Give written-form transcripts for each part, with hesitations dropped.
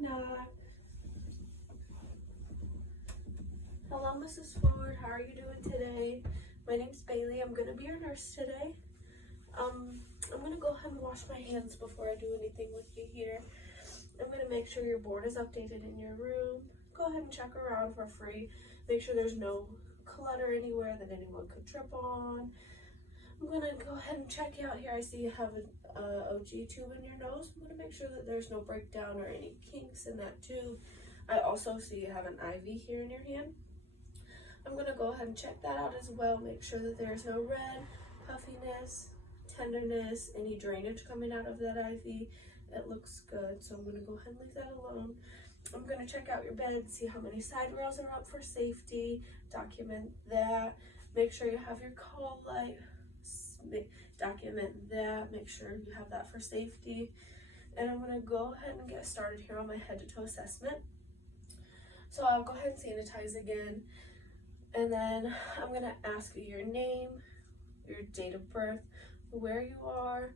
Knock, knock. Hello, Mrs. Ford. How are you doing today? My name's Bailey. I'm going to be your nurse today. I'm going to go ahead and wash my hands before I do anything with you here. I'm going to make sure your board is updated in your room. Go ahead and check around for free. Make sure there's no clutter anywhere that anyone could trip on. I'm going to go ahead and check you out here. I see you have an OG tube in your nose. I'm going to make sure that there's no breakdown or any kinks in that tube. I also see you have an IV here in your hand. I'm going to go ahead and check that out as well. Make sure that there's no red, puffiness, tenderness, any drainage coming out of that IV. It looks good, so I'm going to go ahead and leave that alone. I'm going to check out your bed, see how many side rails are up for safety, document that. Make sure you have your call light, document that, make sure you have that for safety. And I'm going to go ahead and get started here on my head to toe assessment. So I'll go ahead and sanitize again. And then I'm going to ask you your name, your date of birth, where you are,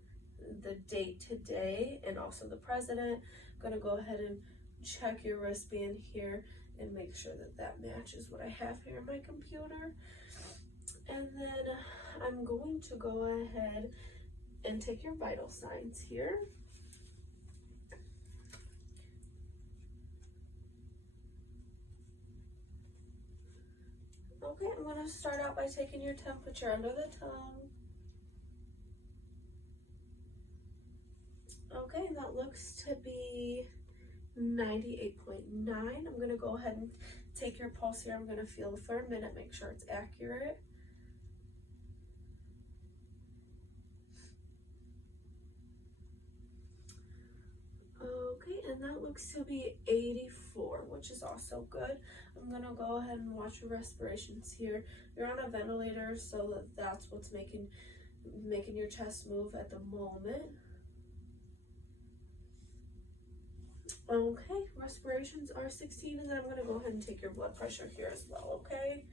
the date today, and also the president. I'm going to go ahead and check your wristband here and make sure that that matches what I have here in my computer. And then I'm going to go ahead and take your vital signs here. Okay, I'm going to start out by taking your temperature under the tongue. Okay, that looks to be 98.9. I'm going to go ahead and take your pulse here. I'm going to feel it for a minute, make sure it's accurate. Okay, and that looks to be 84, which is also good. I'm going to go ahead and watch your respirations here. You're on a ventilator, so that's what's making your chest move at the moment. Okay, respirations are 16, and then I'm going to go ahead and take your blood pressure here as well, okay?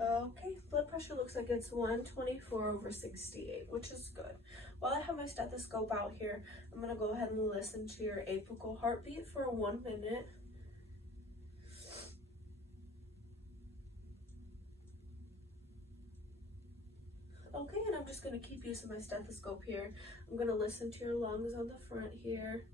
Okay, blood pressure looks like it's 124/68, which is good. While I have my stethoscope out here, I'm going to go ahead and listen to your apical heartbeat for 1 minute. Okay, and I'm just going to keep using my stethoscope here. I'm going to listen to your lungs on the front here.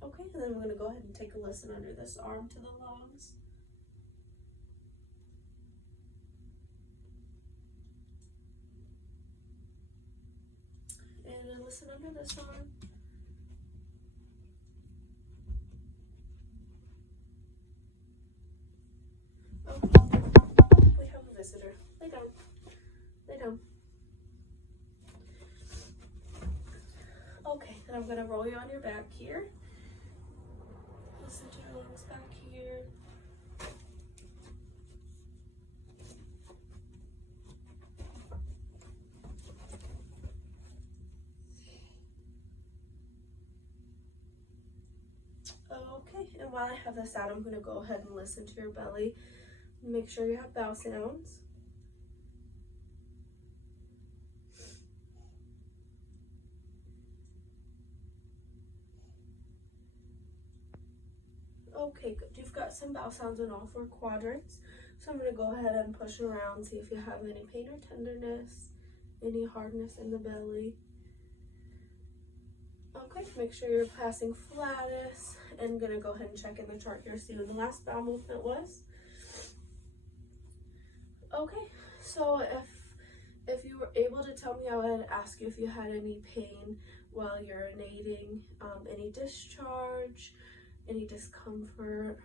Okay, and then I'm going to go ahead and take a listen under this arm to the lungs. And then listen under this arm. Okay, we have a visitor. Lay down. Lay down. Okay, and I'm going to roll you on your back here. Listen to your lungs back here. Okay, and while I have this out, I'm going to go ahead and listen to your belly. Make sure you have bowel sounds. Okay, good. You've got some bowel sounds in all 4 quadrants. So I'm going to go ahead and push around, see if you have any pain or tenderness, any hardness in the belly. Okay, make sure you're passing flatus. And I'm going to go ahead and check in the chart here, see what the last bowel movement was. Okay, so if you were able to tell me, I would ask you if you had any pain while urinating, any discharge, any discomfort.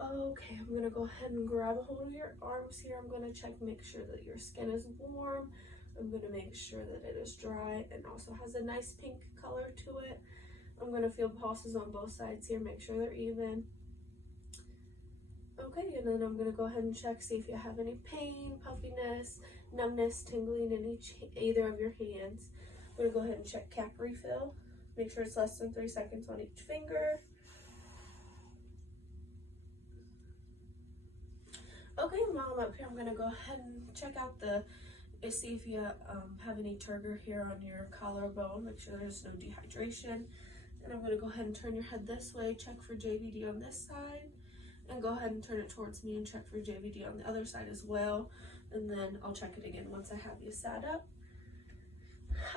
Okay, I'm gonna go ahead and grab a hold of your arms here. I'm gonna check, make sure that your skin is warm. I'm going to make sure that it is dry and also has a nice pink color to it. I'm going to feel pulses on both sides here, make sure they're even. Okay, and then I'm going to go ahead and check, see if you have any pain, puffiness, numbness, tingling in either of your hands. I'm going to go ahead and check cap refill. Make sure it's less than 3 seconds on each finger. Okay, while I'm up here, I'm going to go ahead and check out see if you have any turgor here on your collarbone. Make sure there's no dehydration. And I'm going to go ahead and turn your head this way, check for JVD on this side, and go ahead and turn it towards me and check for JVD on the other side as well. And then I'll check it again once I have you sat up.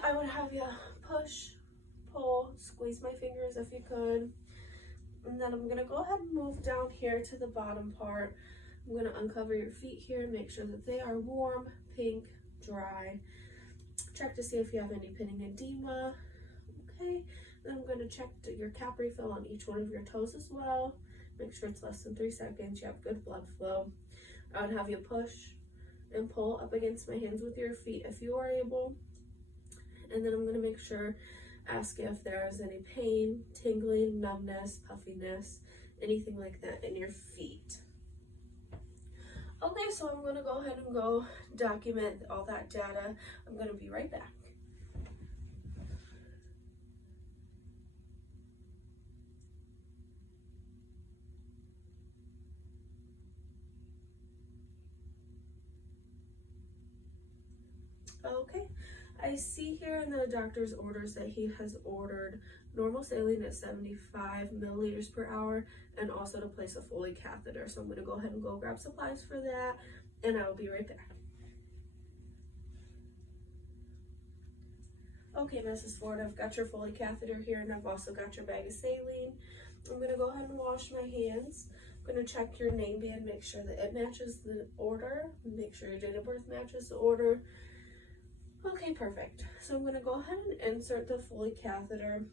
I would have you push, pull, squeeze my fingers if you could. And then I'm going to go ahead and move down here to the bottom part. I'm going to uncover your feet here and make sure that they are warm, pink, dry. Check to see if you have any pitting edema. Okay, then I'm going to check your cap refill on each one of your toes as well. Make sure it's less than 3 seconds. You have good blood flow. I would have you push and pull up against my hands with your feet if you are able. And then I'm going to make sure, ask you if there is any pain, tingling, numbness, puffiness, anything like that in your feet. Okay, so I'm going to go ahead and go document all that data. I'm going to be right back. Okay, I see here in the doctor's orders that he has ordered normal saline at 75 milliliters per hour and also to place a Foley catheter. So I'm going to go ahead and go grab supplies for that, and I'll be right back. Okay, Mrs. Ford, I've got your Foley catheter here, and I've also got your bag of saline. I'm going to go ahead and wash my hands. I'm going to check your name band, make sure that it matches the order, make sure your date of birth matches the order. Okay, perfect. So I'm going to go ahead and insert the Foley catheter.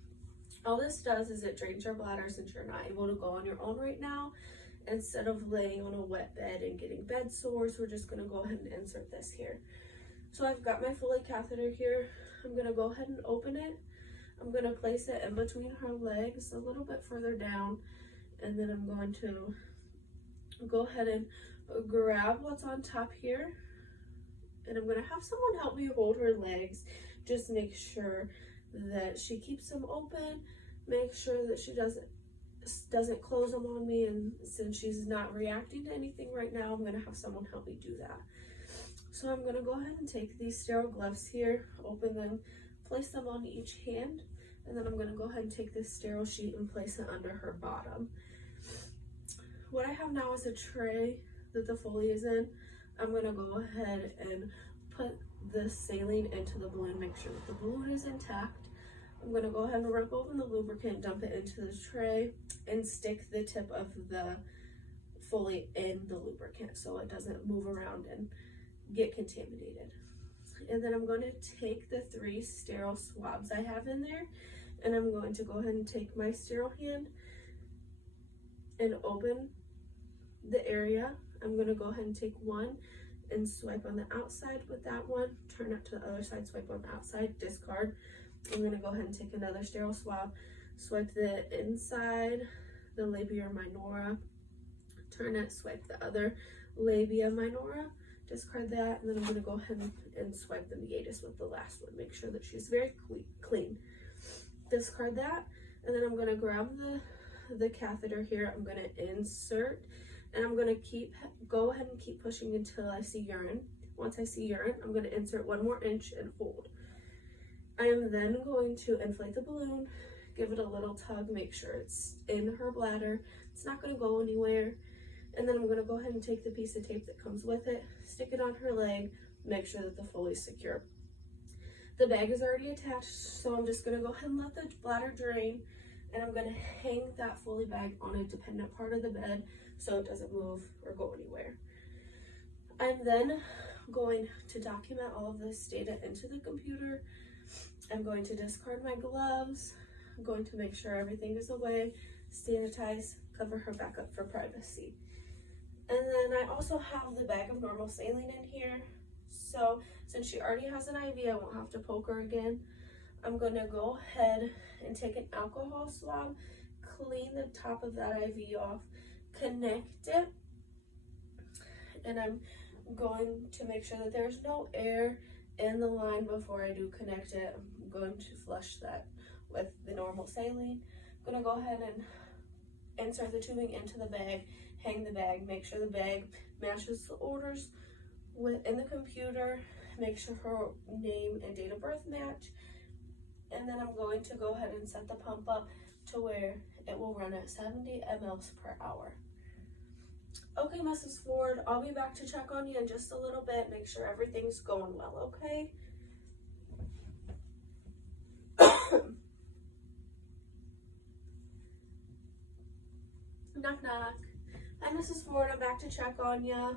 All this does is it drains your bladder since you're not able to go on your own right now. Instead of laying on a wet bed and getting bed sores, we're just going to go ahead and insert this here. So I've got my Foley catheter here. I'm going to go ahead and open it. I'm going to place it in between her legs a little bit further down. And then I'm going to go ahead and grab what's on top here. And I'm going to have someone help me hold her legs. Just make sure that she keeps them open. Make sure that she doesn't close them on me. And since she's not reacting to anything right now, I'm going to have someone help me do that. So I'm going to go ahead and take these sterile gloves here, open them, place them on each hand. And then I'm going to go ahead and take this sterile sheet and place it under her bottom. What I have now is a tray that the Foley is in. I'm going to go ahead and put the saline into the balloon, make sure that the balloon is intact. I'm going to go ahead and rip open the lubricant, dump it into the tray, and stick the tip of the Foley in the lubricant so it doesn't move around and get contaminated. And then I'm going to take the 3 sterile swabs I have in there, and I'm going to go ahead and take my sterile hand and open the area. I'm going to go ahead and take one and swipe on the outside with that one, turn it to the other side, swipe on the outside, discard. I'm going to go ahead and take another sterile swab, swipe the inside, the labia minora, turn it, swipe the other labia minora, discard that, and then I'm going to go ahead and swipe the meatus with the last one. Make sure that she's very clean. Discard that, and then I'm going to grab the catheter here. I'm going to insert, and I'm going to go ahead and keep pushing until I see urine. Once I see urine, I'm going to insert 1 more inch and hold. I am then going to inflate the balloon, give it a little tug, make sure it's in her bladder. It's not going to go anywhere. And then I'm going to go ahead and take the piece of tape that comes with it, stick it on her leg, make sure that the Foley's secure. The bag is already attached, so I'm just going to go ahead and let the bladder drain, and I'm going to hang that Foley bag on a dependent part of the bed so it doesn't move or go anywhere. I'm then going to document all of this data into the computer. I'm going to discard my gloves. I'm going to make sure everything is away, sanitize, cover her back up for privacy. And then I also have the bag of normal saline in here. So since she already has an IV, I won't have to poke her again. I'm gonna go ahead and take an alcohol swab, clean the top of that IV off, connect it, and I'm going to make sure that there's no air in the line before I do connect it. I'm going to flush that with the normal saline. I'm gonna go ahead and insert the tubing into the bag, hang the bag, make sure the bag matches the orders in the computer, make sure her name and date of birth match, and then I'm going to go ahead and set the pump up to where it will run at 70 mLs per hour. Okay, Mrs. Ford, I'll be back to check on you in just a little bit, make sure everything's going well, okay? Knock, knock. Hi, Mrs. Ford, I'm back to check on you.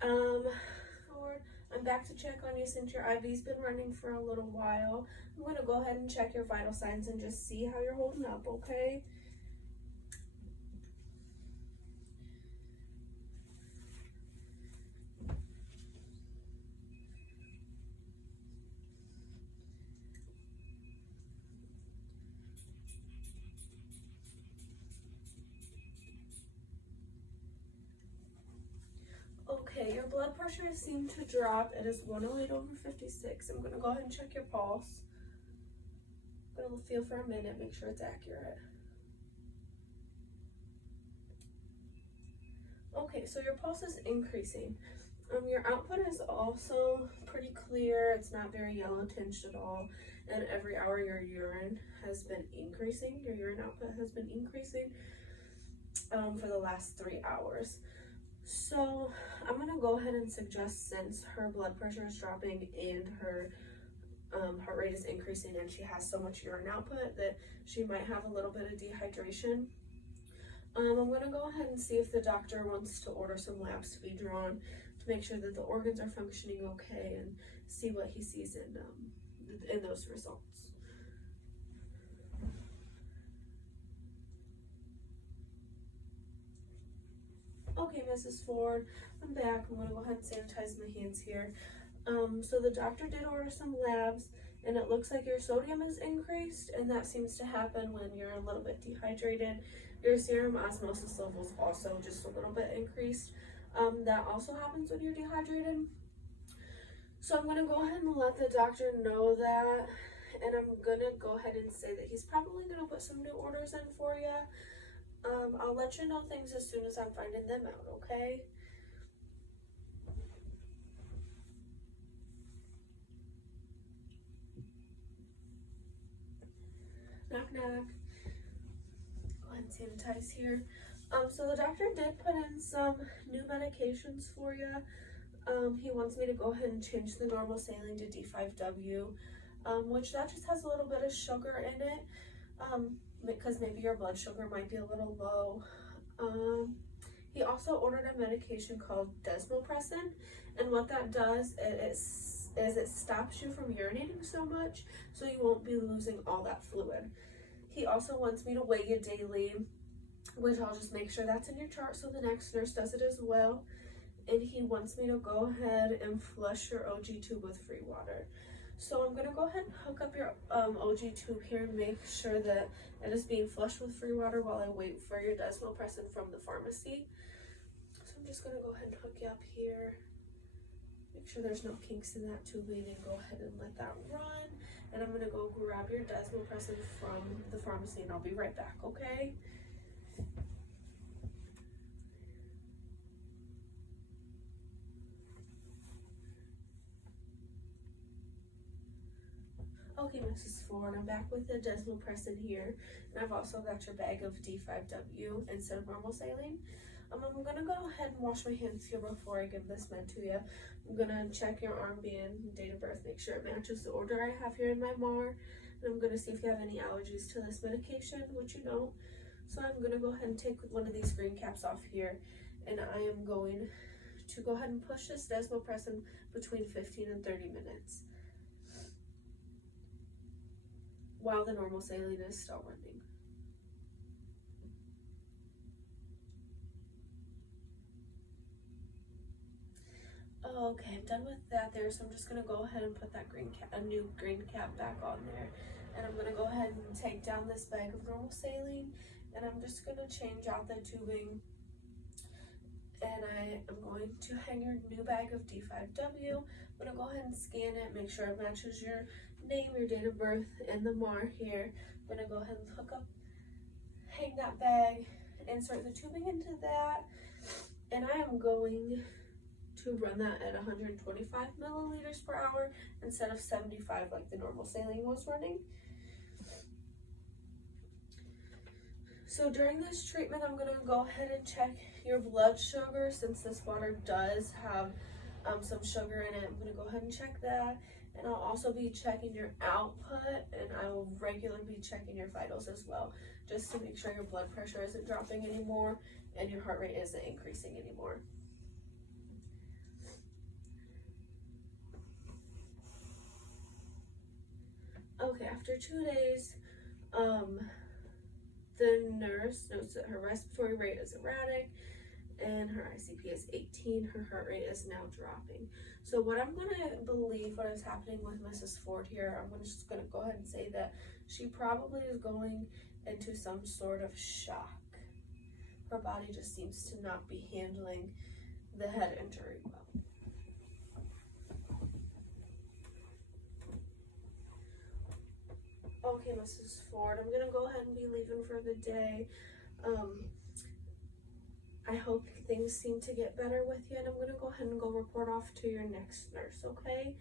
Ford, I'm back to check on you since your IV's been running for a little while. I'm gonna go ahead and check your vital signs and just see how you're holding up, okay? Okay, your blood pressure has seemed to drop. It is 108/56. I'm gonna go ahead and check your pulse. I'm gonna feel for a minute, make sure it's accurate. Okay, so your pulse is increasing. Your output is also pretty clear. It's not very yellow tinged at all. And every hour your urine has been increasing. Your urine output has been increasing for the last 3 hours. So I'm gonna go ahead and suggest, since her blood pressure is dropping and her heart rate is increasing and she has so much urine output, that she might have a little bit of dehydration. I'm gonna go ahead and see if the doctor wants to order some labs to be drawn to make sure that the organs are functioning okay and see what he sees in those results. Okay, Mrs. Ford, I'm back. I'm gonna go ahead and sanitize my hands here. So the doctor did order some labs, and it looks like your sodium is increased, and that seems to happen when you're a little bit dehydrated. Your serum osmosis levels also just a little bit increased. That also happens when you're dehydrated. So I'm gonna go ahead and let the doctor know that, and I'm gonna go ahead and say that he's probably gonna put some new orders in for you. I'll let you know things as soon as I'm finding them out, okay? Knock, knock. Go ahead and sanitize here. So the doctor did put in some new medications for you. He wants me to go ahead and change the normal saline to D5W, which that just has a little bit of sugar in it, because maybe your blood sugar might be a little low. He also ordered a medication called desmopressin, and what that does is it stops you from urinating so much, so you won't be losing all that fluid. He also wants me to weigh you daily, which I'll just make sure that's in your chart so the next nurse does it as well. And he wants me to go ahead and flush your OG tube with free water. So I'm gonna go ahead and hook up your OG tube here and make sure that it is being flushed with free water while I wait for your desmopressin from the pharmacy. So I'm just gonna go ahead and hook you up here. Make sure there's no kinks in that tubing, and go ahead and let that run. And I'm gonna go grab your desmopressin from the pharmacy, and I'll be right back, okay? Okay, Mrs. Ford, I'm back with the desmopressin here, and I've also got your bag of D5W instead of normal saline. I'm gonna go ahead and wash my hands here before I give this med to you. I'm gonna check your armband and date of birth, make sure it matches the order I have here in my MAR, and I'm gonna see if you have any allergies to this medication, which you don't. So I'm gonna go ahead and take one of these green caps off here, and I am going to go ahead and push this desmopressin between 15 and 30 minutes. While the normal saline is still running. Oh, okay, I'm done with that there, so I'm just gonna go ahead and put that a new green cap back on there. And I'm gonna go ahead and take down this bag of normal saline, and I'm just gonna change out the tubing. And I am going to hang your new bag of D5W. I'm gonna go ahead and scan it, make sure it matches your name, your date of birth, and the MAR here. I'm gonna go ahead and hang that bag, insert the tubing into that, and I am going to run that at 125 milliliters per hour instead of 75 like the normal saline was running. So during this treatment, I'm gonna go ahead and check your blood sugar since this water does have some sugar in it. I'm gonna go ahead and check that. And I'll also be checking your output, and I will regularly be checking your vitals as well, just to make sure your blood pressure isn't dropping anymore and your heart rate isn't increasing anymore. Okay, after 2 days, the nurse notes that her respiratory rate is erratic and her ICP is 18. Her heart rate is now dropping. So what I'm gonna believe what is happening with Mrs. Ford here, just gonna go ahead and say that she probably is going into some sort of shock. Her body just seems to not be handling the head injury well. Okay, Mrs. Ford, I'm gonna go ahead and be leaving for the day. I hope things seem to get better with you, and I'm gonna go ahead and go report off to your next nurse, okay?